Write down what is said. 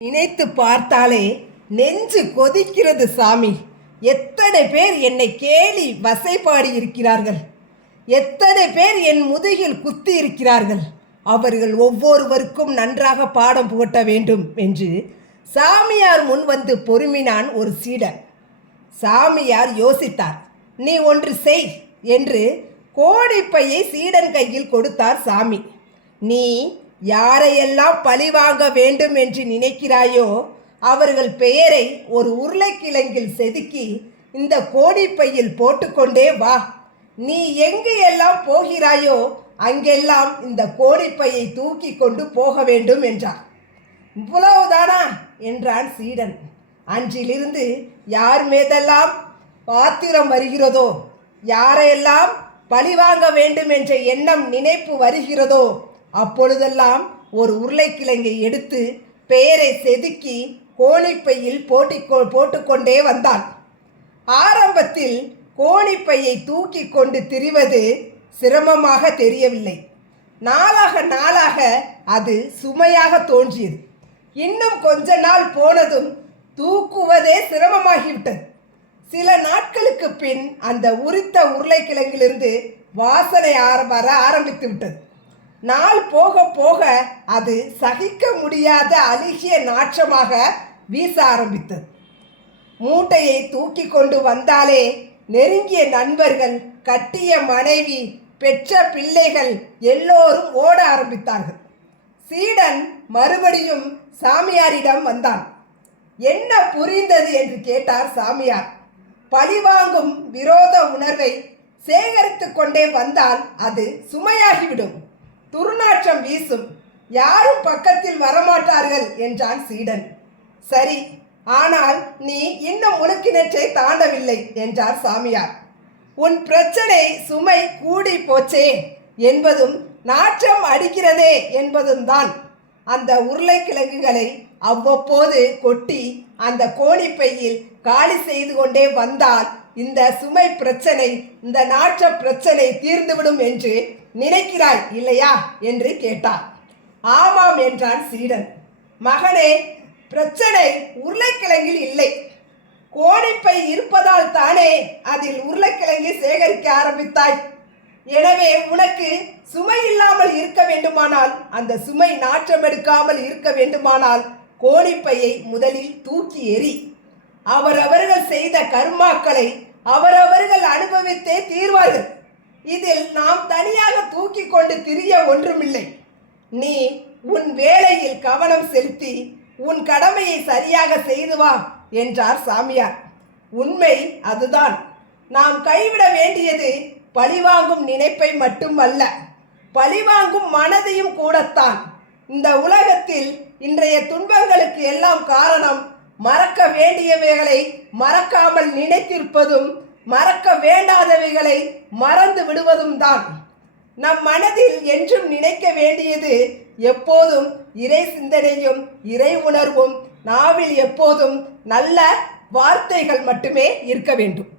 நினைத்து பார்த்தாலே நெஞ்சு கொதிக்கிறது சாமி. எத்தனை பேர் என்னை கேலி வசைபாடி இருக்கிறார்கள், எத்தனை பேர் என் முதுகில் குத்தி இருக்கிறார்கள். அவர்கள் ஒவ்வொருவருக்கும் நன்றாக பாடம் புகட்ட வேண்டும் என்று சாமியார் முன் வந்து பொறுமினான் ஒரு சீடன். சாமியார் யோசித்தார். நீ ஒன்று செய் என்று கோடிப்பையை சீடன் கையில் கொடுத்தார் சாமி. நீ யாரையெல்லாம் பழிவாங்க வேண்டும் என்று நினைக்கிறாயோ அவர்கள் பெயரை ஒரு உருளைக்கிழங்கில் செதுக்கி இந்த கோடிப்பையில் போட்டுக்கொண்டே வா. நீ எங்கு எல்லாம் போகிறாயோ அங்கெல்லாம் இந்த கோடிப்பையை தூக்கி கொண்டு போக வேண்டும் என்றார். இவ்வளவுதானா என்றான் சீடன். அன்றிலிருந்து யார் மீதெல்லாம் பாத்திரம் வருகிறதோ, யாரையெல்லாம் பழிவாங்க வேண்டும் என்ற எண்ணம் நினைப்பு வருகிறதோ அப்பொழுதெல்லாம் ஒரு உருளைக்கிழங்கை எடுத்து பெயரை செதுக்கி கோணிப்பையில் போட்டுக்கொண்டே வந்தான். ஆரம்பத்தில் கோணிப்பையை தூக்கி கொண்டு திரிவது சிரமமாக தெரியவில்லை. நாளாக நாளாக அது சுமையாக தோன்றியது. இன்னும் கொஞ்ச நாள் போனதும் தூக்குவதே சிரமமாகிவிட்டது. சில நாட்களுக்கு பின் அந்த உரித்த உருளைக்கிழங்கிலிருந்து வாசனை வர ஆரம்பித்து விட்டது. நாள் போக போக அது சகிக்க முடியாத அழுகிய நாற்றமாக வீச ஆரம்பித்தது. மூட்டையை தூக்கி கொண்டு வந்தாலே நெருங்கிய நண்பர்கள், கட்டிய மனைவி, பெற்ற பிள்ளைகள் எல்லோரும் ஓட ஆரம்பித்தார்கள். சீடன் மறுபடியும் சாமியாரிடம் வந்தான். என்ன புரிந்தது என்று கேட்டார் சாமியார். பழிவாங்கும் விரோத உணர்வை சேகரித்து கொண்டே வந்தால் அது சுமையாகிவிடும், துர்நாற்றம் வீசும், யாரும் பக்கத்தில் வரமாட்டார்கள் என்றான் சீடன். சரி, ஆனால் நீ இன்னும் முழுக்கிணற்றை தாண்டவில்லை என்றார் சாமியார். உன் பிரச்சனை சுமை கூடி போச்சே என்பதும் நாற்றம் அடிக்கிறதே என்பதும் தான். அந்த உருளைக்கிழங்குகளை அவ்வப்போது கொட்டி அந்த கோணிப்பையில் காலி செய்து கொண்டே வந்தால் இந்த சுமை பிரச்சனை, இந்த நாற்ற பிரச்சனை தீர்ந்துவிடும் என்று நினைக்கிறாய் இல்லையா என்று கேட்டார். ஆமாம் என்றான் சீடன். மகனே, பிரச்சனை உருளைக்கிழங்கில் இல்லை, கோணிப்பை இருப்பதால் தானே அதில் உருளைக்கிழங்கை சேகரிக்க ஆரம்பித்தாய். எனவே உனக்கு சுமை இல்லாமல் இருக்க வேண்டுமானால், அந்த சுமை நாற்றம் எடுக்காமல் இருக்க வேண்டுமானால் கோணிப்பையை முதலில் தூக்கி எறி. அவரவர்கள் செய்த கர்மாக்களை அவரவர்கள் அனுபவித்தே தீர்வார்கள். இதில் நாம் தனியாக தூக்கி கொண்டு திரிய ஒன்றுமில்லை. நீ உன் வேலையில் கவனம் செலுத்தி உன் கடமையை சரியாக செய்து வா என்றார் சாமியார். உண்மை அதுதான். நாம் கைவிட வேண்டியது பழிவாங்கும் நினைப்பை மட்டுமல்ல, பழிவாங்கும் மனதையும் கூடத்தான். இந்த உலகத்தில் இன்றைய துன்பங்களுக்கு எல்லாம் காரணம் மறக்க வேண்டியவைகளை மறக்காமல் நினைத்திருப்பதும், மறக்க வேண்டாதவைகளை மறந்து விடுவதும் தான். நம் மனதில் என்றும் நினைக்க வேண்டியது எப்போதும் இறை சிந்தனையும் இறை உணர்வும், நாவில் எப்போதும் நல்ல வார்த்தைகள் மட்டுமே இருக்க வேண்டும்.